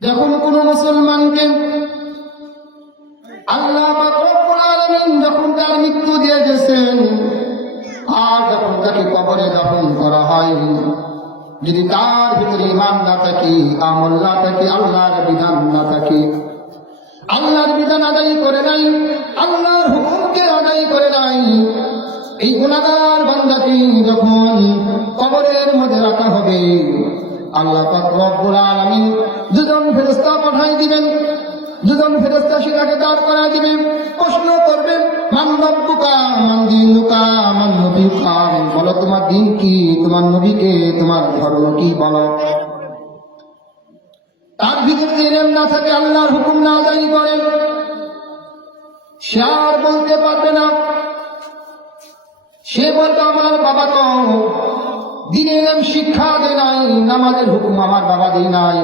যখন কোনো মুসলমানকে আল্লাহ যখন তার মৃত্যু দিয়ে গেছেন আর যখন তাকে কবরে দাফন করা হয়, যদি তার ভিতরে ইমান না থাকে, আমল না থাকে, আল্লাহর বিধান না থাকে, আল্লাহর বিধান আদায় করে নাই, আল্লাহর হুকুমকে আদায় করে নাই, এই গুণাগার বান্দাকে যখন কবরের মধ্যে রাখা হবে আল্লাহ রব্বুল আলামিন দুজন ফেরেশতা পাঠাই দিবেন। দুজন ফেরেশতা সেটাকে দাঁড় করা দিবেন। প্রশ্ন করবেন বলো, তোমার দিন কি? তোমার নবীকে? তোমার তার ভিতরে না থাকে হুকুম না করেন। সে আর বলতে পারবে না। সে বলতো আমার বাবা তো দিনে এলেম শিক্ষা দেয় নাই, নামাজের হুকুম আমার বাবা দেয় নাই।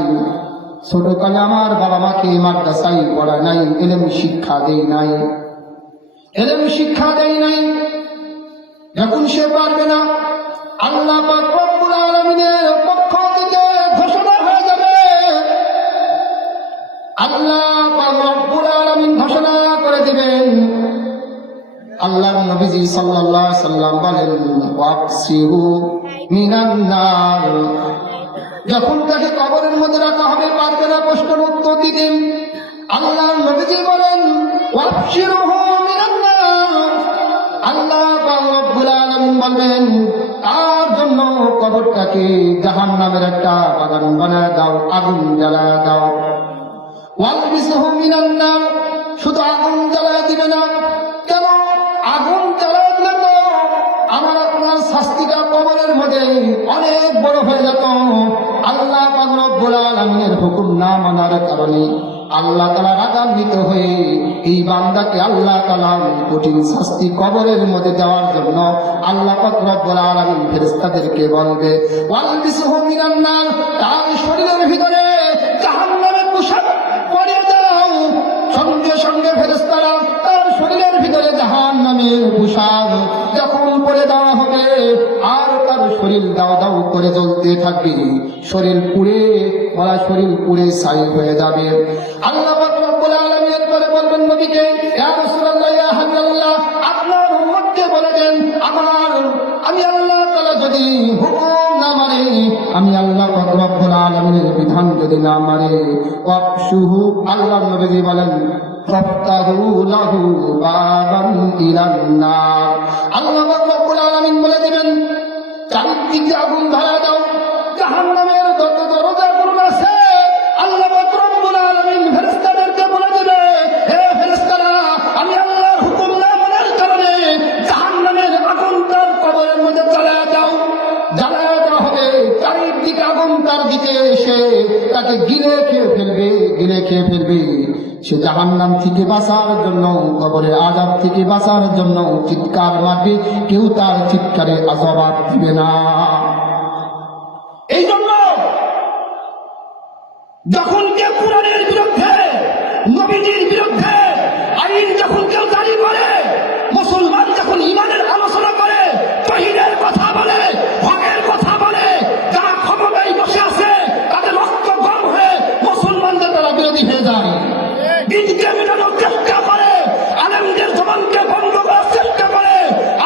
ছোটকালে আমার বাবা মাকে মাদ্রাসায় পড়ায় নাই, এলেম শিক্ষা দেয় নাই। এলেম শিক্ষা দেয় নাই। এখন সে পারবে না। আল্লাহ রব্বুল আলামিনের পক্ষ থেকে ঘোষণা হয়ে যাবে। আল্লাহ রব্বুল আলামিন ঘোষণা করে দিবেন আল্লাহ নবীজি আলাইহি সাল্লাম বলেন ওয়াকসিহু মিনান নার। যখন তাকে কবরের মধ্যে রাখা হবে পারবে না প্রশ্নের উত্তর দিতে। আল্লাহ নবীজি বলেন ওয়াকসিরুহু মিনান নার। আল্লাহ রব্বুল আলামিন বলবেন, তার জন্য কবরটাকে জাহান্নামের একটা বাগান বানায় দাও, আগুন জ্বালায় দাও। ওয়ালবিসহু মিনান নার। শুধু আগুন জ্বালায় দিবে না, কেন আগুন জ্বালায় দিলে তো আমার আপনার শাস্তিটা কবরের মধ্যে অনেক বড় হয়ে যেত। আল্লাহ রব্বুল হুকুম না মানার কারণে আল্লাহ তালা রাগান্বিত হয়ে এই বান্দাকে আল্লাহ তালা কঠিন শাস্তি কবরের মধ্যে দেওয়ার জন্য আল্লাহ রব্বুল আলামিন ফেরেশতাদেরকে বলবে তার শরীরের ভিতরে সঙ্গে সঙ্গে ভিতরে জাহান নামের পোশাক যখন পরে দেওয়া হবে, আর তার শরীর দাও দাও করে জ্বলতে থাকবে। শরীর পুড়ে বলা শরীর পুড়ে ছাই হয়ে যাবে। আল্লাহ আমার আমি আল্লাহ তাআলা যদি হুকুম না মানে আমি আল্লাহ আলামিনের বিধান যদি না মানে আল্লাহ বলেন ইলান নার। আল্লাহ রব্বুল আলামিন বলে দিবেন, চারিদিকে আগুন ধরা দাও, জাহান্নামের যত দরজাগুলো আছে, আল্লাহ বলে দিবে, হে ফেরেশতারা, আমি আল্লাহর হুকুম না মানার কারণে জাহান্নামের আগুন তার কবরের মধ্যে জ্বালায় দাও। জ্বালায় হবে, চারিদিকে আগুন তার দিকে এসে তাকে গিলে খেয়ে ফেলবে, গিলে খেয়ে ফেলবে। সে জাহান্নাম থেকে বাঁচার জন্য, কবরের আজাব থেকে বাঁচার জন্য চিৎকার মারবে, কেউ তার চিৎকারে আজবাব দিবে না। এই জন্য যখন কেউ কোরআনের বিরুদ্ধে, নবীজির বিরুদ্ধে আইন যখন কেউ জারি করে মুসলমান যখন ইমানের আলোচনা করে তহিদের কথা বলে হকের কথা বলে যারা ক্ষমতায় বসে আছে তাদের রক্ত গম হয়ে মুসলমানদের তারা বিরোধী হয়ে যায় দিনকে মেটানোর চেষ্টা করে আলেমদের জবানকে বন্ধ করার চেষ্টা করে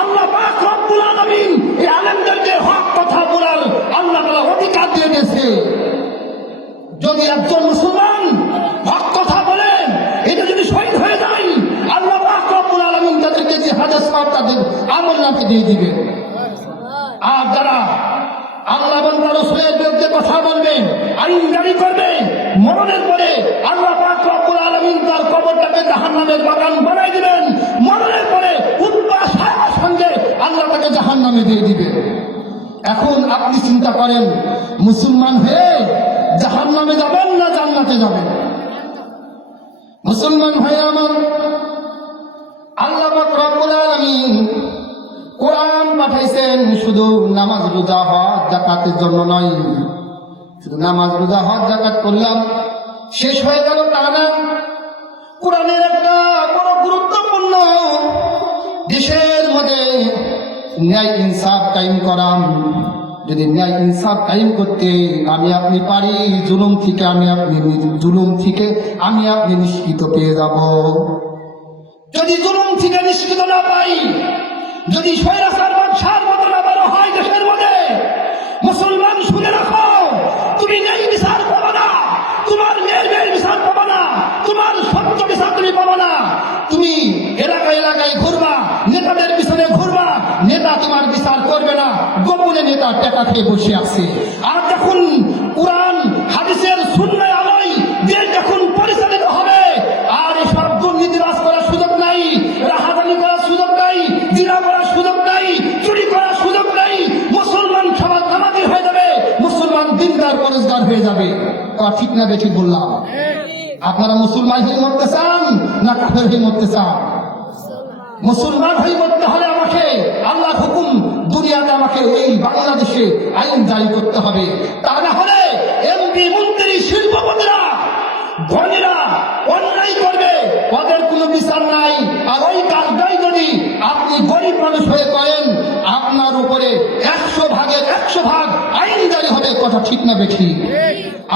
আল্লাহ পাক রব্বুল আলামিন এই আলেমদেরকে হক কথা বলার আল্লাহ তাআলা অধিকার দিয়ে দিয়েছে যদি একজন মুসলমান হক কথা বলেন এটা যদি শহীদ হয়ে যায় আল্লাহ পাক রব্বুল আলামিন তাদেরকে যে হাজার সব তাদের আমল দিয়ে দিবে। আর যারা আল্লাহ রসুলের বিরুদ্ধে কথা বলবেন আইন জারি করবেন মরণের পরে আল্লাহ আলামিন তার কবরটাকে জাহান্নামের বাগান বানাই দিবেন। মরণের পরে হায়ার সঙ্গে আল্লাহ তাকে জাহান্নামে দিয়ে দিবে। এখন আপনি চিন্তা করেন, মুসলমান হয়ে জাহান নামে যাবেন না জান্নাতে যাবেন? মুসলমান হয়ে আমার আল্লাহ রব্বুল আলামিন কোরআন পাঠাইছেন, শুধু নামাজ রোজা হজ জাকাতের জন্য নয়। শুধু নামাজ রোজা হজ জাকাত করলাম, শেষ হয়ে গেল তা না কোরআনের একটা বড় গুরুত্বপূর্ণ দেশের মধ্যে ন্যায় ইনসাফ কায়েম করাম। যদি ন্যায় ইনসাফ কায়েম করতে আমি আপনি পারি, জুলুম থেকে আমি আপনি জুলুম থেকে আমি আপনি নিষ্কৃত পেয়ে যাব। যদি জুলুম থেকে নিষ্কৃত না পাই যদি স্বৈরাচার বাদশার মতো হয় দেশের মধ্যে, মুসলমান শুনে রাখো, তুমি না, তোমার মেয়ের মেয়ের বিচার পাবো না, তোমার সত্য বিচার তুমি পাবো তুমি এলাকায় এলাকায় ঘুরবা, নেতাদের পিছনে ঘুরবা, নেতা তোমার বিচার করবে না, গোপনে নেতা টাকা খেয়ে বসে আছে। আর হয়ে যাবে। তা ঠিক না বেঠিক বললাম। আপনারা মুসলমান হয়ে মরতে চান না কাফের হয়ে মরতে চান? মুসলমান হয়ে মরতে হলে আমাকে আল্লাহ হুকুম দুনিয়াতে আমাকে এই বাংলাদেশে আইন জারি করতে হবে। তা না হলে এমপি, মন্ত্রী, শিল্পপতিরা, ধনীরা অন্যায় করবে। ওদের কোনো বিচার নাই। আর ওই কাজটাই যদি আপনি গরিব মানুষ হয়ে করেন আপনার উপরে একশো ভাগের একশো ভাগ আইন জারি হবে কথা ঠিক না বেঠি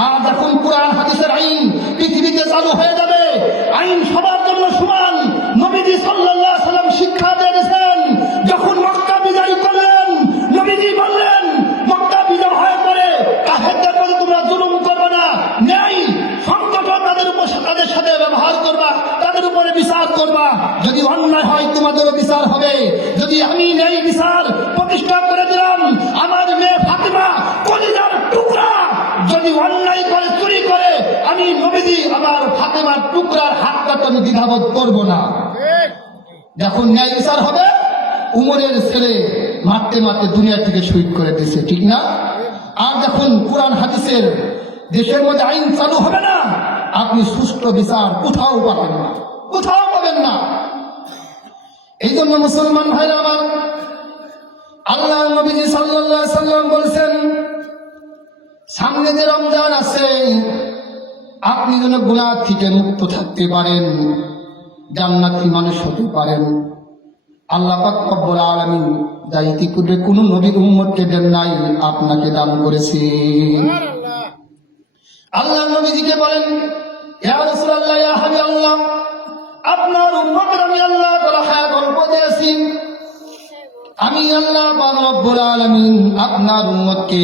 আর যখন কোরআন, হাদিসের আইন পৃথিবীতে চালু হয়ে যাবে। আইন সবার জন্য সমান। নবীজি সাল্লাল্লাহু সাল্লাম শিক্ষা দিয়েছেন, যখন মক্কা বিজয় করলেন, নবীজি বললেন, মক্কা বিজয় হয়ে পরে কাহেরদের প্রতি তোমরা জুলুম করবে না। ন্যায় সংকট তাদের উপর, তাদের সাথে ব্যবহার করবা, তাদের উপরে বিচার করবা। যদি অন্যায় হয়, তোমাদেরও বিচার হবে। যদি আমি ন্যায় বিচার প্রতিষ্ঠা আমি নবীজি আমার ফাতেমার টুকরার হাত কাটতে আমি দ্বিধাবোধ করব না। যখন ন্যায় বিচার হবে, উমরের ছেলে মারতে মারতে দুনিয়া থেকে শহীদ করে দিয়েছে, ঠিক না? আর যখন কোরআন হাদিসের দেশের মধ্যে আইন চালু হবে না, আপনি সুষ্ঠু বিচার কোথাও পাবেন না, কোথাও পাবেন না। এই জন্য মুসলমান ভাইরা আমার, আল্লাহ নবীজি আলাইহি সাল্লাম বলছেন, সামনে যে রমজান আছে আপনি যেন গুনাহ থেকে মুক্ত থাকতে পারেন, জান্নাতি মানুষ হতে পারেন। আল্লাহ পাক রব্বুল যা ইতিপূর্বে কোন নবী উম্মতকে দেন নাই, আপনাকে দান করেছে আল্লাহ নবীজিকে বলেন হাবিবাল্লাহ, আপনার আমি আল্লাহ অল্প দিয়েছি। আমি আল্লাহ আপনার উম্মতকে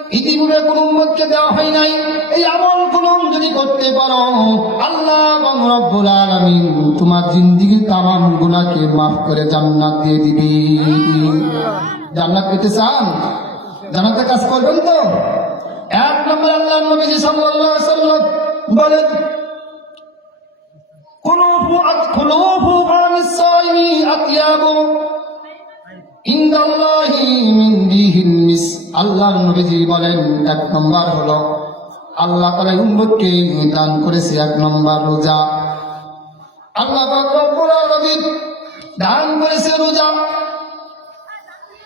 ইতিপূর্বে কোন উম্মতকে দেওয়া হয় নাই। এই আমল কোন যদি করতে পারো, আল্লাহ এবং তোমার জিন্দিগির তামাম গুনাহকে মাফ করে জান্নাত দিয়ে দিবি। জান্নাত পেতে চান? জান্নাতের কাজ করবেন তো? এক নম্বর আল্লাহ নবীজি সাল্লাল্লাহু আলাইহি বলেন, কুলুফু আল্লাহর নবীজি বলেন, এক নম্বর হলো, আল্লাহ তাআলা উম্মতকে দান করেছে এক নম্বর রোজা। আল্লাহ দান করেছে রোজা।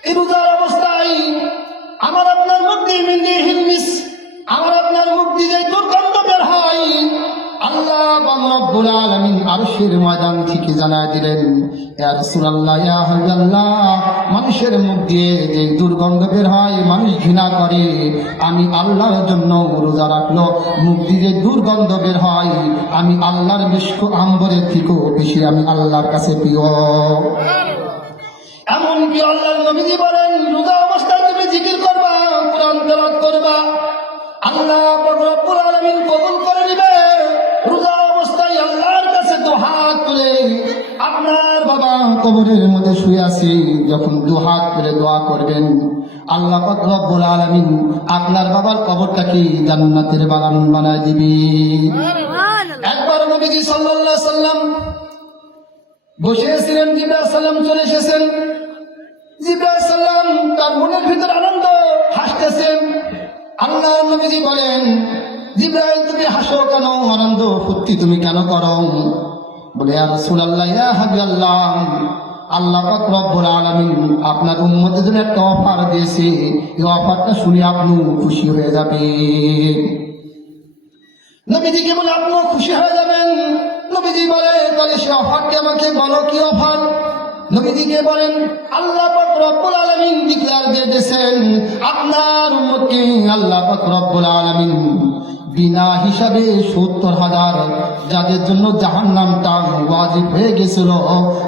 এই রোজার অবস্থায় আমার আপনার মধ্যে মিন দিহিল মিস। আমার আপনার মুখ দিয়ে দুর্গন্ধ বের হয়, আল্লাহ রব্বুল আলামিন আরশের ময়দান থেকে জানায় দিলেন মানুষের মুখ যে দুর্গন্ধ বের হয়, মানুষ ঘৃণা করে, আমি আল্লাহর জন্য রোজা রাখল, মুখ যে দুর্গন্ধ বের হয়, আমি আল্লাহর মিষ্ক আম্বরের থেকেও বেশি আমি আল্লাহর কাছে প্রিয়। এমনকি আল্লাহর নবীজি বলেন, রোজা অবস্থায় তুমি জিকির করবা, কোরআন তেলাওয়াত করবা, আল্লাহ রব্বুল কবুল করে নিবে। রোজা অবস্থায় আল্লাহর কাছে দুহাত তুলে আপনার বাবা কবরের মধ্যে শুয়ে আছে যখন দুহাত তুলে দোয়া করবেন। আল্লাহ রব্বুল আলামিন আপনার বাবার কবরটাকে জান্নাতের বাগান বানায় দিবি। একবার নবীজি সাল্লাল্লাহু সাল্লাম বসে ছিলেন জিব্রাইল সালাম চলে এসেছেন। জিব্রাইল সাল্লাম তার মনের ভিতর আনন্দ হাসতেছেন আল্লাহ নবীজি বলেন জিব্রাইল তুমি হাসো কেন? আনন্দ ফুর্তি তুমি কেন করো? বলে আল্লাহ রব্বুল আলামিন আপনার উম্মতের জন্য একটা অফার দিয়েছে। এই অফারটা শুনে আপনি খুশি হয়ে যাবেন। নবীজিকে বলে, আপনিও খুশি হয়ে যাবেন। নবীজি বলে, তাহলে সে অফারটি আমাকে বলো, কি অফার? নবীজিকে বলেন, আল্লাহ পাক রব্বুল আলামিন ডিক্লেয়ার দিয়ে দিয়েছেন, আপনার উম্মতকে আল্লাহ পাক রব্বুল আলামিন বিনা হিসাবে সত্তর হাজার যাদের জন্য জাহান নামটা ওয়াজিব হয়ে গেছিল,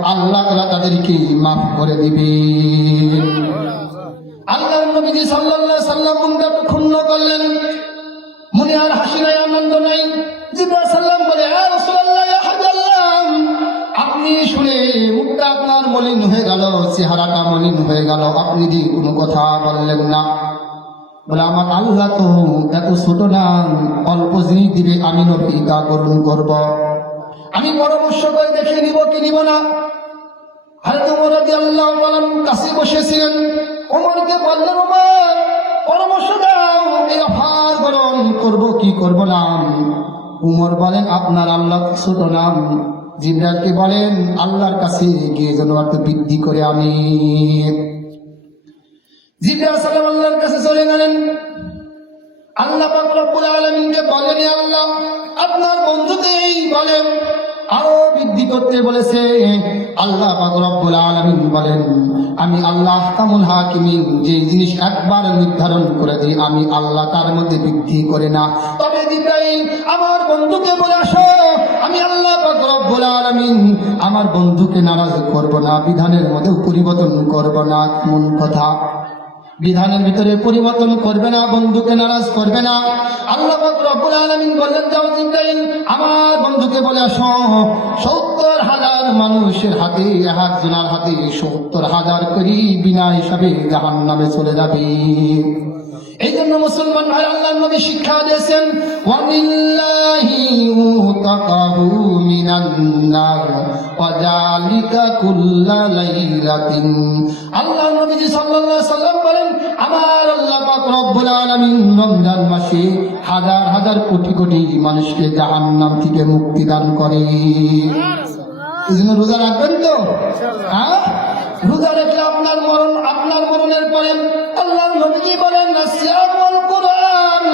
আল্লাহ তাআলা তাদেরকে মাফ করে দিবেন। আল্লাহ নবীজি সাল্লাল্লাহু সাল্লাম মনটা ক্ষুণ্ণ করলেন। মনে আর হাসি নাই, আনন্দ নাই। জিব্রাইল সাল্লাম বলে, "ইয়া রাসূলুল্লাহ আপনি শুনে মুখটা আপনার মলিন হয়ে গেল, চেহারাটা মলিন হয়ে গেল। আপনি যে কোনো কথা বললেন না। বলে, আমার আল্লাহ তো এত ছোট না, অল্প জিনিস দিবে, আমি নবী তা গ্রহণ করব। আমি পরামর্শ করে দেখে নিব, কি নিব না। আর তোমার আল্লাহ কাছে বসেছিলেন। ওমরকে বললেন ওমর পরামর্শ দাও, এই অফার গ্রহণ করব, কি করব না উমর বলেন, আপনার আল্লাহ ছোট নাম জিব্রাইলকে বলেন, আল্লাহর কাছে গিয়ে যেন একটু বৃদ্ধি করে আমি আল্লাহর কাছে চলে গেলেন। আল্লাহ পাক রব্বুল আলামিনকে বলেন "এ আল্লাহ, আপনার বন্ধুতেই বলেন আরও বৃদ্ধি করতে বলেছে। আল্লাহ রব্বুল আলামিন বলেন, আমি আল্লাহ আহকামুল হাকিমিন যে জিনিস একবার নির্ধারণ করে দিই, আমি আল্লাহ তার মধ্যে বৃদ্ধি করে না। তবে আমার বন্ধুকে বলে আসো, আমি আল্লাহ রব্বুল আলামিন আমার বন্ধুকে নারাজ করব না, বিধানের মধ্যে পরিবর্তন করব না। মন কথা। বিধানের ভিতরে পরিবর্তন করবে না, বন্ধুকে নারাজ করবে না। আল্লাহ রব্বুল আলামিন বললেন, যাও জিব্রাইল, আমার বন্ধুকে বলে আসো। সত্তর হাজার মানুষের হাতে হাত জনার হাতে সত্তর হাজার করি বিনা হিসাবে জাহান নামে চলে যাবে। এই জন্য মুসলমান ভাই আল্লাহ নবী শিক্ষা দিয়েছেন ওয়ালিল্লাহি উতাকাহু মিনান নার ওয়াজালিকা কুল্লা লাইলাতিন। আল্লাহ নবীজি সাল্লাল্লাহু আলাইহি সাল্লাম বলেন আমার আল্লাহ পাক রব্বুল আলামিন রমজান মাসে হাজার হাজার কোটি কোটি মানুষকে জাহান্নাম থেকে মুক্তি দান করে। এই জন্য রোজা রাখবেন তো? হ্যাঁ? রোজা রাখলে আপনার মরণ, আপনার মরণের পরে আল্লাহ নবীজি বলেন সিয়ামুল কুরআন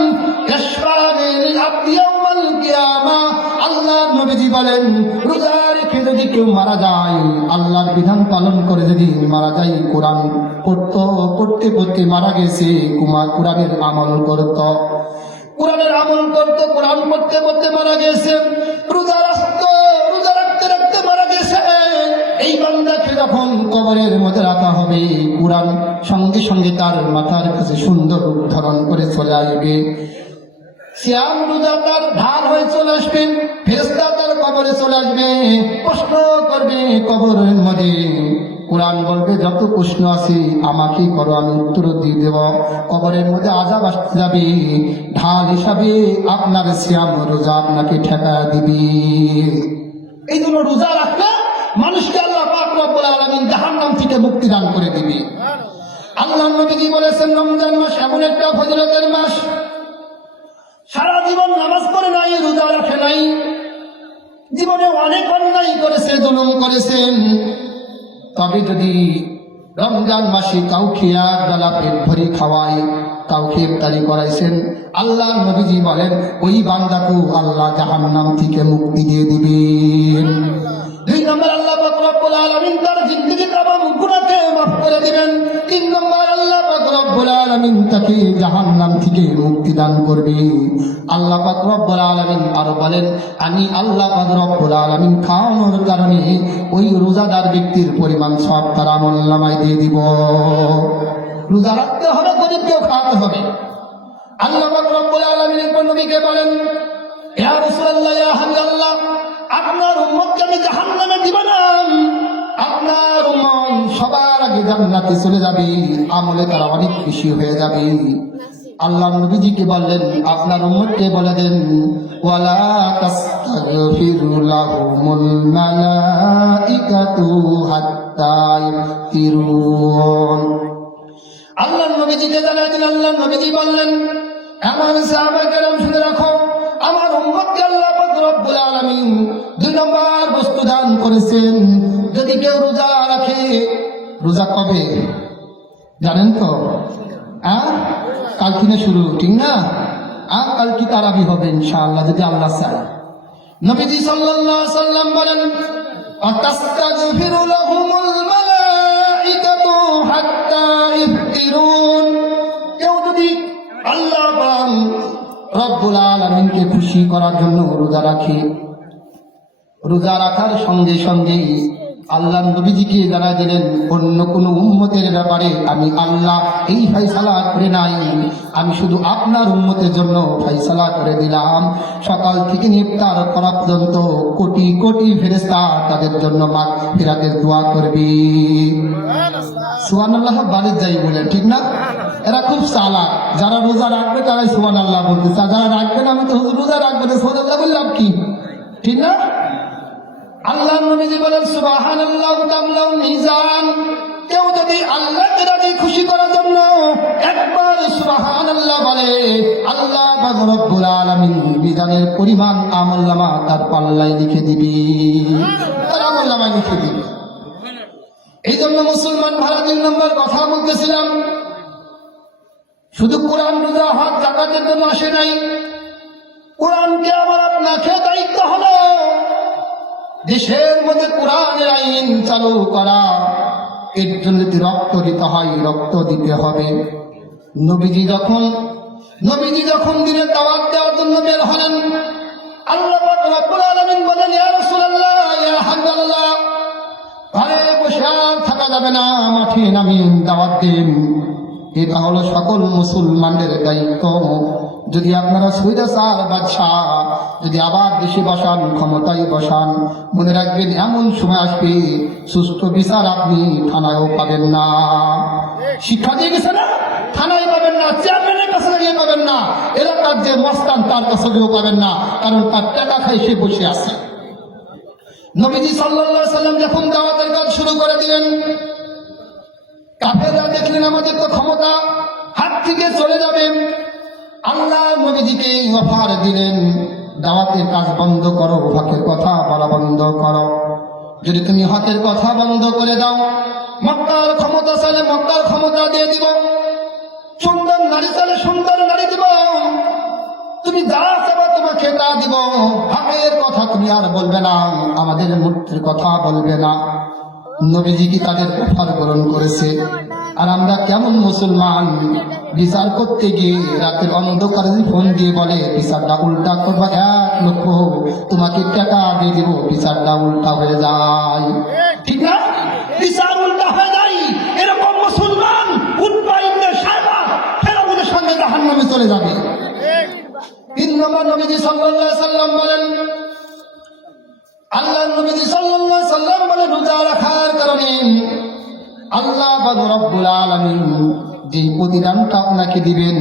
কিয়ামা। আল্লাহ নবীজি বলেন, রোজা রেখে যদি কেউ মারা যায়, আল্লাহর বিধান পালন করে যদি মারা যায়, কোরআন পড়তো পড়তে পড়তে মারা গেছে কুমার কোরআনের আমল করত। কোরআনের আমল করত, কোরআন পড়তে পড়তে মারা গেছে। রোজা রাখতো, রোজা রাখতে রাখতে মারা গেছে। বান্দাকে যখন কবরের মধ্যে রাখা হবে, কোরআন সঙ্গে সঙ্গে তার মাথার কাছে সুন্দর রূপ ধারণ করে চলে আসবে। শ্যাম রোজা তার ঢাল হয়ে চলে তার কবরে চলে আসবে। প্রশ্ন করবে কবরের মধ্যে, কোরআন বলবে, যত প্রশ্ন আছে আমাকে করো, আমি উত্তর দিয়ে দেব। কবরের মধ্যে আজাব আসতে যাবে, ঢাল হিসাবে আপনার শ্যাম রোজা আপনাকে ঠেকা দিবে। এই জন্য রোজা রাখলে মানুষকে আল্লাহ পাক রব্বুল আলামিন জাহান্নাম থেকে মুক্তি দান করে দিবে। আল্লাহ নবীজি বলেছেন, রমজান মাস এমন একটা ফজিলতের মাস। সারা জীবন নামাজ পড়ে নাই, রোজা রাখে নাই। জীবনে অনেক অন্যায় করেছে, জুলুম করেছেন তবে যদি রমজান মাসে কাউকে এক বেলা পেট ভরি খাওয়াই কাউকে ইফতারি করাইছেন। আল্লাহ নবীজি বলেন, ওই বান্দাকেও আল্লাহ জাহান্নাম থেকে মুক্তি দিয়ে দিবেন। দুই নম্বর আল্লাহ রব্বুল আলামিন তার জিন্দগি তামাম গুনাহকে মাফ করে দিবেন। তিন নম্বর আল্লাহ রব্বুল আলামিন তাকে জাহান্নাম থেকে মুক্তি দান করবে। আল্লাহ রব্বুল আলামিন আর বলেন, আমি আল্লাহ রব্বুল আলামিন খাওয়ানোর কারণে ওই রোজাদার ব্যক্তির পরিমাণ সব তার আমল নামায় দিয়ে দিব। রোজা রাখতে হবে, গরিবকেও খাওয়াতে হবে। আল্লাহ বলেন আপনার উম্মতকে আপনার সবার আগে চলে যাবে, আমলে তারা অনেক খুশি হয়ে যাবে। আল্লাহ নবীজিকে বললেন, আপনার উম্মতকে বলে দেন, ওয়ালা তাস্তাগফিরু লাহুমুল আল্লাহ আল্লাহ নবীজি বললেন, এমন শুনে রাখো, আমার আল্লাহ জানেন তো? হ্যাঁ কাল শুরু, ঠিক না? আর কাল কি তারাবি হবে ইনশাআল্লাহ, যদি আল্লাহ নবীজি সাল্লাম বলেন, আতাস্তাগফিরু মুত্তাকিরুন কেউ যদি আল্লাহ রব্বুল আলমিনকে খুশি করার জন্য রোজা রাখে, রোজা রাখার সঙ্গে সঙ্গেই আল্লাহ নবীজিকে জানা দিলেন, অন্য কোনো উম্মতের ব্যাপারে আমি আল্লাহ এই ফাইসালা করে নাই। আমি শুধু আপনার উম্মতের জন্য ফাইসালা করে দিলাম। সকাল থেকে ইফতার করা পর্যন্ত কোটি কোটি ফেরেস্তা তাদের জন্য মা ফেরাতের দোয়া করবি। সুহান আল্লাহ বাড়ির যাই বলে ঠিক না? এরা খুব চালাক। যারা রোজা রাখবে তারাই সুহান আল্লাহ বলতে চায় যারা রাখবে না, আমি তো রোজা রাখবে না। আল্লাহ বললাম কি? ঠিক না? আল্লাহ নবীজি বলেন সুবাহান আল্লাহ কেউ যদি আল্লাহকে রাজি খুশি করার জন্য একবার সুবাহান আল্লাহ বলে, আল্লাহ রব্বুল আলামিন মিজানের পরিমাণ আমলনামা তার পাল্লায় লিখে দিবি। তার লিখে দিবি। এই জন্য মুসলমান ভাড়া তিন নম্বর কথা বলতেছিলাম, শুধু কোরআন রোজা হাত জাকাতের জন্য আসে নাই। কোরআনকে আমার আপনাকে দায়িত্ব হলো দেশের মধ্যে কোরআনের আইন চালু করা, এর জন্য যদি রক্ত দিতে হয়, রক্ত দিতে হবে। নবীজি যখন নবীজি যখন দিনে দাওয়াত দেওয়ার জন্য বের হলেন, আল্লাহ বলেন ইয়া ঘরে বসে আর থাকা যাবে না, মাঠে নামি দাওয়াত দিন। এটা হলো সকল মুসলমানদের দায়িত্ব। যদি আপনারা সুইদাসার বাদশাহ, যদি আবার দেশে বসান, ক্ষমতায় বসান, মনে রাখবেন এমন সময় আসবে সুস্থ বিচার আপনি থানায়ও পাবেন না। শিক্ষা দিয়ে গেছে না থানায় পাবেন না, চেয়ারম্যানের কাছে গিয়ে পাবেন না, এলাকার যে মস্তান, তার কাছে গিয়েও পাবেন না, কারণ তার টাকা খাই সে বসে আছে। নবীজি সাল্লাল্লাহু সাল্লাম যখন দাওয়াতের কাজ শুরু করে দিলেন, কাফেররা দেখলেন আমাদের তো ক্ষমতা, হাত থেকে চলে যাবে। আল্লাহ নবীজিকে অফার দিলেন, দাওয়াতের কাজ বন্ধ করো, হকের কথা বলা বন্ধ করো। যদি তুমি হকের কথা বন্ধ করে দাও, মক্কার ক্ষমতা চাইলে মক্কার ক্ষমতা দিয়ে দিব। সুন্দর নারী চাইলে সুন্দর নারী দিব। তুমি যা চাবা তোমাকে তা দিব। হকের কথা তুমি আর বলবে না, আমাদের মূর্তির কথা বলবে না। নবীজি কি তাদের অফার গ্রহণ করেছে? আর আমরা কেমন মুসলমান? বিচার করতে গিয়ে রাতের অন্ধকারে ফোন দিয়ে বলে, বিচারটা উল্টা করবা এক লক্ষ, তোমাকে টাকা দিয়ে দিব, বিচারটা উল্টা হয়ে যায়। ঠিক না? বিচার উল্টা হয়ে যায়। এরকম মুসলমান ফেরাউনের সঙ্গে জাহান্নামে চলে যাবে। তিন নবীজি সাল্লাম বলেন আল্লাহ নবীজি সাল্লাল্লাহু আলাইহি সাল্লাম বলেন রোজা রাখার কারণে আল্লাহ রব্বুল আলমিন যে প্রতিদানটা আপনাকে দিবেন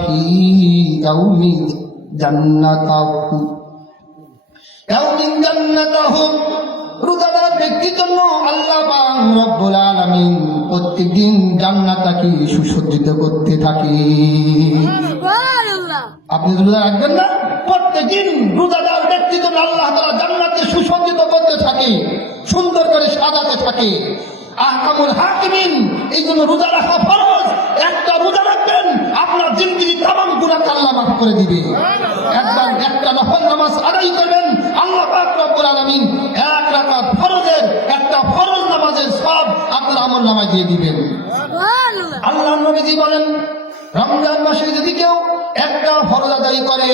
ফি জান্নাতাহু। জান্নাতাহু। রোজাদার ব্যক্তির জন্য আল্লাহ পাক রব্বুল আলামিন প্রত্যেকদিন জান্নাতাকে সুসজ্জিত করতে থাকি. আপনি রোজা রাখবেন না? প্রত্যেকদিন রোজাদার জন্য আল্লাহ তাআলা জান্নাতকে সুসজ্জিত করতে থাকে সুন্দর করে সাজাতে থাকে। আহকামুল হাকিমিন এই জন্য রোজা রাখা ফরজ। একটা রোজা রাখবেন আপনার জিন্দগি তামাম গুনাহ আল্লাহ মাফ করে দিবে। একটা একটা নফল নামাজ আদায় করবেন আল্লাহ পাক রব্বুল আলামিন এক রাকাত ফরজের একটা ফরজ নামাজের সব আপনার আমল নামায় দিয়ে দিবেন. আল্লাহ নবীজি বলেন রমজান মাসে যদি কেউ একটা ফরজ আদায় করে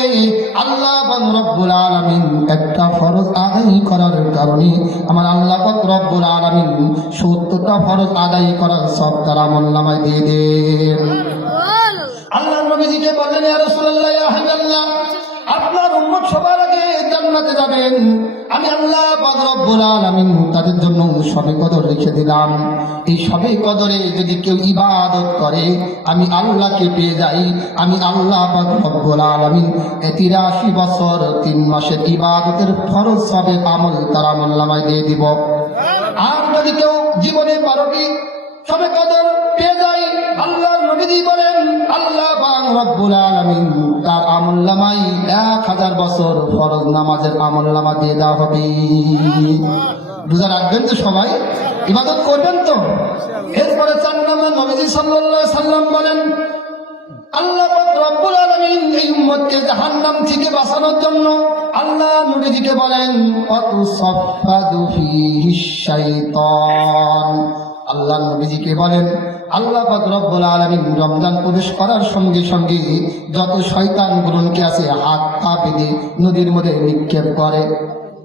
আল্লাহ রব্বুল আলমিন একটা ফরজ আদায় করার কারণে আমার আল্লাহ রব্বুল আলমিন সত্তরটা ফরজ আদায় করার সব তারা মোল্লামায় দিয়ে দেন। আল্লাহ নবীজিকে বললেন ইয়া রাসূলুল্লাহ ইয়া হাবিবাল্লাহ আপনার উম্মত সবার আগে জান্নাতে যাবেন। আমি আল্লাহ রব্বুল আলামিন তাদের জন্য সবে কদর রেখে দিলাম। এই সবে কদরে যদি কেউ ইবাদত করে, আমি আল্লাহকে পেয়ে যাই। আমি আল্লাহ রব্বুল আলামিন তিরাশি বছর, তিন মাসের ইবাদতের ফরজ সবে আমল তারা আমল নামায় দিয়ে দিব। আর যদি কেউ জীবনে বারোটি সবে কদর পেয়ে যায় আল্লাহ নবীজি বলেন, আল্লাহ রব্বুল আলামিন তার আমল্লামাই এক হাজার বছর ফরজ নামাজের আমল্লামা দিয়ে দেওয়া হবে। রোজা রাখবেন তো সবাই? ইবাদত করবেন তো? এরপরে চার নম্বর নবীজি সাল্লাল্লাহু সাল্লাম বলেন, আল্লাহ রব্বুল আলামিন এই উম্মতকে জাহান্নাম থেকে বাঁচানোর জন্য আল্লাহ নবীজিকে বলেন, অত সফাদু ফিহি শাইতান। আল্লাহ নবীজিকে বলেন, আল্লাহ রব্বুল আলামিন রমজান প্রবেশ করার সঙ্গে সঙ্গে যত শয়তান গুলনকে আছে হাত পা বেঁধে নদীর মধ্যে নিক্ষেপ করে।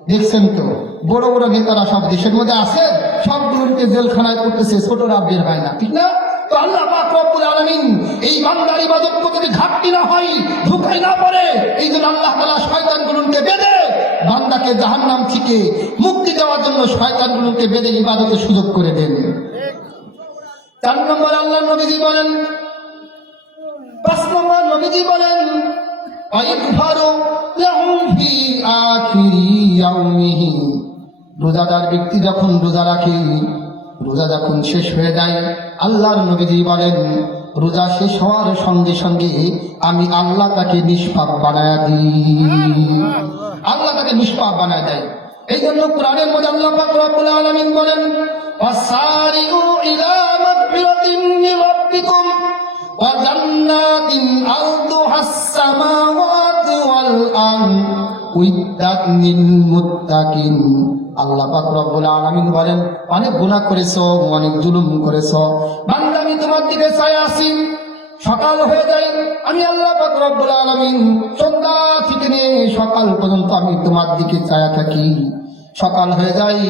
দেখছেন তো? বড় বড় নেতারা সব দেশের মধ্যে আছে, সবগুলোকে জেলখানায় করতেছে, ছোটরা বের হয় না, ঠিক না? তো আল্লাহ রব্বুল আলামিন এই বান্দার ইবাদত যদি ঘাটতি না হয়, ঢুকাই না পড়ে। এই জন্য আল্লাহ তাআলা শয়তানগুলোকে বেঁধে বান্দাকে জাহান্নাম থেকে মুক্তি দেওয়ার জন্য শয়তানগুলোকে বেঁধে ইবাদতের সুযোগ করে দেন। চার নম্বর আল্লাহ নবীজি বলেন, পাঁচ নম্বর নবীজি বলেন রোজাদার ব্যক্তি যখন রোজা রাখে, রোজা যখন শেষ হয়ে যায়, আল্লাহর নবীজি বলেন, রোজা শেষ হওয়ার সঙ্গে সঙ্গে আমি আল্লাহ তাকে নিষ্পাপ বানায় দিই। আল্লাহ তাকে নিষ্পাপ বানায় দেয়। এই জন্য কোরআনের মধ্যে আল্লাহ পাক বলেন ওয়াসারিউ ইলা মাগফিরাতিন মির রাব্বিকুম وجنات أرضها السماوات والأرض উইদ্দাত মুত্তাকিন আল্লাহ পাক রব্বুল আলামিন বলেন অনেক গুনাহ করেছো অনেক জুলুম করেছো বান্দা আমি তোমার দিকে চাই আসি সকাল হয়ে যায় আমি আল্লাহ পাক রব্বুল আলামিন সন্ধ্যা থেকে নিয়ে সকাল পর্যন্ত আমি তোমার দিকে চায়া থাকি সকাল হয়ে যায়,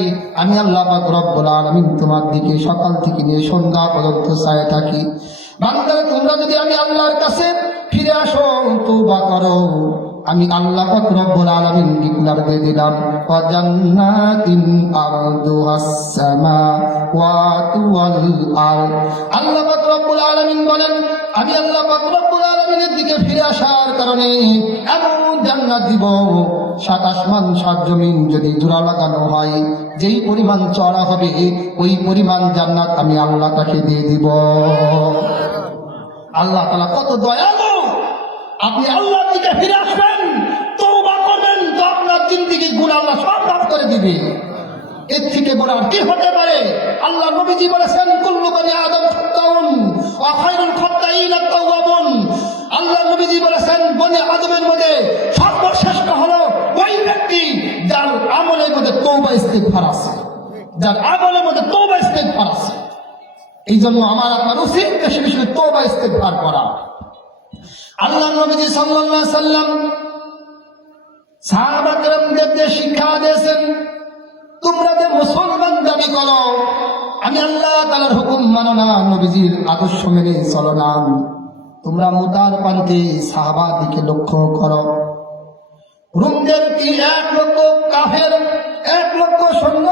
আমি আল্লাহ পাক রব্বুল আলামিন তোমার দিকে সকাল থেকে নিয়ে সন্ধ্যা পর্যন্ত চায়া থাকি। বান্দা, তোমরা যদি আমি আল্লাহর কাছে ফিরে আসো, তওবা করো। আমি আল্লাহ পাক রব্বুল আলামিন ডিক্লার দিয়ে দিলাম ওয়া জান্নাতিন আরদুহাস আল্লাহ পাক রব্বুল আলামিন বলেন, আমি আল্লাহ পাক রব্বুল আলামিনের দিকে ফিরে আসার কারণে এমন জান্নাত দিব সাত আসমান সাত জমিন যদি জোড়া লাগানো হয়, যেই পরিমাণ চড়া হবে, ওই পরিমাণ জান্নাত আমি আল্লাহ তাকে দিয়ে দিব। আল্লাহ তালা কত দয়ালু। আপনি আল্লাহর দিকে ফিরে আসবেন, তওবা করবেন, তো আপনার জিন্দিগি গুণ আল্লাহ সব মাফ করে দিবে। এর থেকে বড় আর কি হতে পারে? আল্লাহ নবীজি বলেছেন, কুল্লু বনি আদম খাত্তাউন ওয়া খায়রুল খাত্তাইন আল্লাহ বলেছেন, বনি আদমের মধ্যে সর্বশ্রেষ্ঠ হলো ওই ব্যক্তি যার আমলের মধ্যে তওবা ইস্তিগফার আছে। যার আমলের মধ্যে তওবা ইস্তিগফার আছে। এই জন্য আমার আপনার উচিত বেশি বেশি তওবা ইস্তেগফার করা। আল্লাহ নবীজি সাল্লাল্লাহু সাল্লাম সাহাবা কেরামদেরকে শিক্ষা দিয়েছেন, তোমরা যে মুসলমান দাবি করো, আমি আল্লাহ তাআলার হুকুম মানো না, নবীজির আদর্শ মেনে চলো না। তোমরা মুতার পান্তে সাহাবা দিকে লক্ষ্য করো। রুমদের তিন এক লক্ষ কাফের, এক লক্ষ সৈন্য,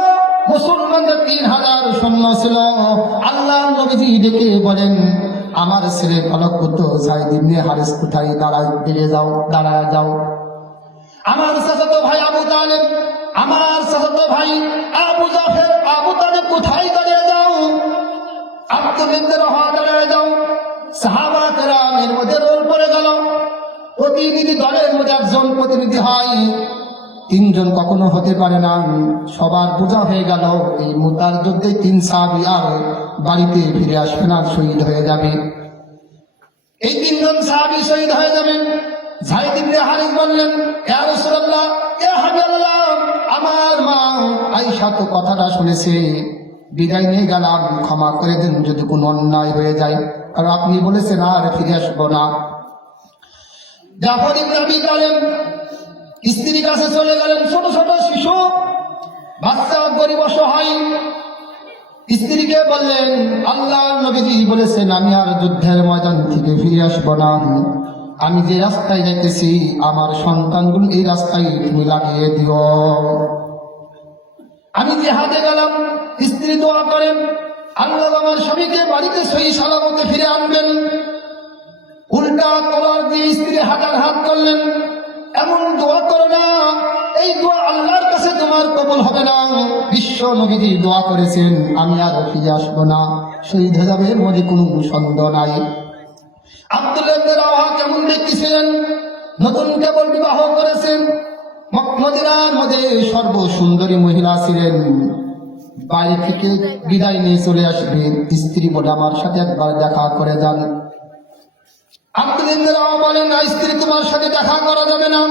মুসলমানদের তিন হাজার সৈন্য ছিল। আল্লাহ নবীজি ডেকে বলেন, আমার ছেলে ফলক পুত্র সাইদিন হারিস কোথায়? দাঁড়ায় ফিরে যাও, দাঁড়ায় যাও। আমার চাচাতো ভাই আবু তালেব, আমার চাচাতো ভাই আবু জাফর, আবু তালেব কোথায়? দাঁড়িয়ে যাও। আত্মবিদ্যের হওয়া দাঁড়িয়ে যাও। সাহাবা কেরামের মধ্যে রোল পড়ে গেল প্রতিনিধি দলের মধ্যে একজন প্রতিনিধি হয়। তিনজন কখনো হতে পারে না। সবার বোঝা হয়ে গেল, এই মুতার যুদ্ধে তিন সাহাবি আর বাড়িতে ফিরে আসবে না, শহীদ হয়ে যাবে। এই তিনজন সাহাবি শহীদ হয়ে যাবেন জাহিদ হারিস বললেন আমার মা আয়েশা তো কথাটা শুনেছে। বিদায় নিয়ে গেলাম, ক্ষমা করে দেন যদি কোনো অন্যায় হয়ে যায়। কারণ আপনি বলেছেন আর ফিরে আসব না। জাফর আবি তালেব স্ত্রীর কাছে চলে গেলেন ছোট ছোট শিশু। বাচ্চা গরিব অসহায়। স্ত্রীকে বললেন, আল্লাহ নবীজি বলেছেন, আমি আর যুদ্ধের ময়দান থেকে ফিরে আসব না। আমি যে রাস্তায় যাইতেছি, আমার সন্তানগুলো এই রাস্তায় তুমি লাগিয়ে দিও। আমি যে হাতে গেলাম, স্ত্রী দোয়া করেন, আল্লাহ আমার স্বামীকে বাড়িতে সই সালামতে ফিরে আনবেন। উল্টা তলার দিয়ে স্ত্রী হাজার হাত করলেন, এমন দোয়া করো না। এই দোয়া আল্লাহর কাছে তোমার কবল হবে না। বিশ্ব নবীজি দোয়া করেছেন, আমি আর ফিরে আসব না। শহীদ হয়ে যাবে মধ্যে কোনো সন্দেহ নাই। কেমন নতুন কেবল বিবাহ করেছেন। মধ্যে মহিলা ছিলেন। থেকে বিদায় নিয়ে চলে আসবে। স্ত্রী বলে আমার সাথে একবার দেখা করে যান। বলেন, না, স্ত্রী, তোমার সাথে দেখা করা যাবে না।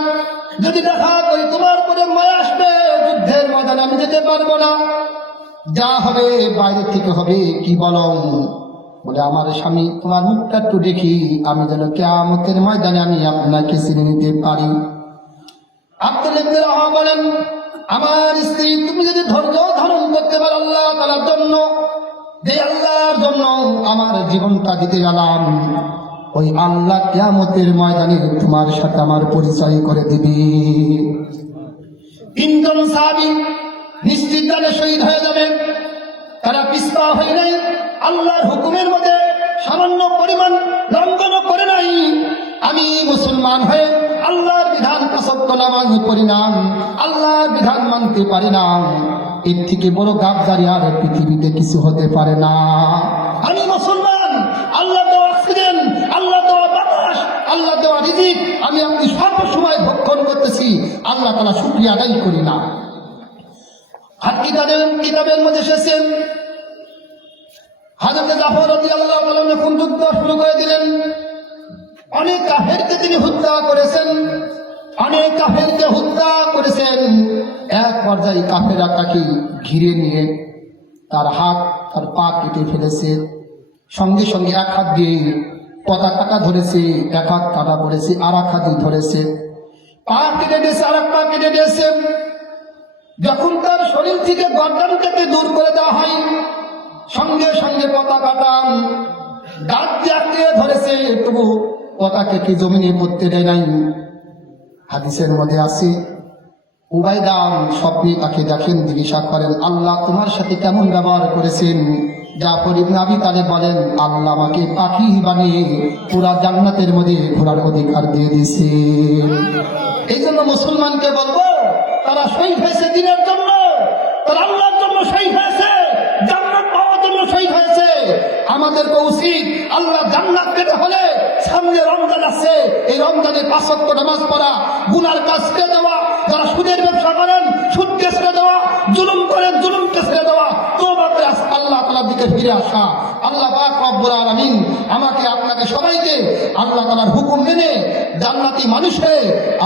যদি দেখা করি, তোমার যুদ্ধের ময়দানে আমি যেতে পারব না। যা হবে থেকে হবে, কি বলো? আমার স্বামী, তোমার মুখটা একটু দেখি, আমি যেন কেয়ামতের ময়দানে আমি আপনাকে চিনে নিতে পারি। আব্দুল বলেন, আমার স্ত্রী, তুমি যদি ধৈর্য ধারণ করতে পারো আল্লাহ তাআলার জন্য আল্লাহর জন্য আমার জীবনটা দিতে গেলাম ওই আল্লাহ কিয়ামতের ময়দানে তোমার সাথে আমার পরিচয় করে দিবি। তিনজন সাহাবী নিশ্চিত শহীদ হয়ে যাবে। তারা পিস্তা হয়ে নাই, আল্লাহর হুকুমের মধ্যে সামান্য পরিমাণ লঙ্ঘন করে নাই। আমি মুসলমান হয়ে আল্লাহর বিধান প্রসক্ত নামাজ করি না, আল্লাহর বিধান মানতে পারি না। এর থেকে বড় গাবদারি আর পৃথিবীতে কিছু হতে পারে না। আমি মুসলমান, আল্লাহ আল্লাহ দেওয়া রিজিক, আমি আপনি সর্বসময় ভক্ষণ করতেছি, আল্লাহ তালা শুক্রিয়া আদায় করি না। আর কিতাবের কিতাবের মধ্যে এসেছেন হাজরতে জাফর রাজি আল্লাহ যখন যুদ্ধ শুরু করে দিলেন। অনেক কাফেরকে তিনি হত্যা করেছেন, অনেক কাফেরকে হত্যা করেছেন। এক পর্যায়ে কাফেরা তাকে ঘিরে নিয়ে তার হাত, তার পা কেটে ফেলেছে। সঙ্গে সঙ্গে এক হাত দিয়ে পতাকাটা ধরেছে এক হাত কাটা পড়েছে আর এক হাত দিয়ে ধরেছে। পা কেটে দিয়েছে আর এক পা কেটে দিয়েছে যখন তার শরীর থেকে গর্দানটাকে দূর করে দেওয়া হয়। সঙ্গে সঙ্গে পতাকাটা দাঁত দিয়ে ধরেছে, তবু পতাকাকে জমিনে পড়তে দেয় নাই? হাদিসের মধ্যে আছে উবাইদাম স্বপ্নে তাকে দেখেন, জিজ্ঞাসা করেন, আল্লাহ তোমার সাথে কেমন ব্যবহার করেছেন? জাফর ইবনে আবি তালেব বলেন, আল্লাহ আমাকে পাখি বানিয়ে পুরা জান্নাতের মধ্যে ঘোরার অধিকার দিয়ে দিয়েছে। এই জন্য মুসলমানকে বলব, তারা শহীদ হয়েছে দিনের জন্য, তারা আল্লাহর জন্য শহীদ হয়েছে, জান্নাত পাওয়ার জন্য শহীদ হয়েছে। আমাদেরকে উচিত আল্লাহ জান্নাত পেতে হলে সামনে রমজান আছে। এই রমজানে পাঁচ নামাজ পড়া, গুনার কাজ ছেড়ে দেওয়া, যারা সুদের ব্যবসা করেন সুদকে ছেড়ে দেওয়া, জুলুম করেন জুলুমকে ছেড়ে দেওয়া তোবা করে আল্লাহ তালার দিকে ফিরে আসা। আল্লাহ পাক রব্বুল আলামিন আমাকে, আপনাকে সবাইকে আল্লাহ তালার হুকুম মেনে জান্নাতি মানুষে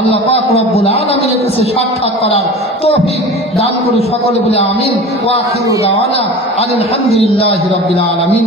আল্লাহ পাক রব্বুল আলামিনের কাছে সাক্ষাৎ করার তৌফিক দান করে সকলে বলে আমিন। ওয়া আখিরু দাওয়ানা আলহামদুলিল্লাহি রাব্বিল আলামিন।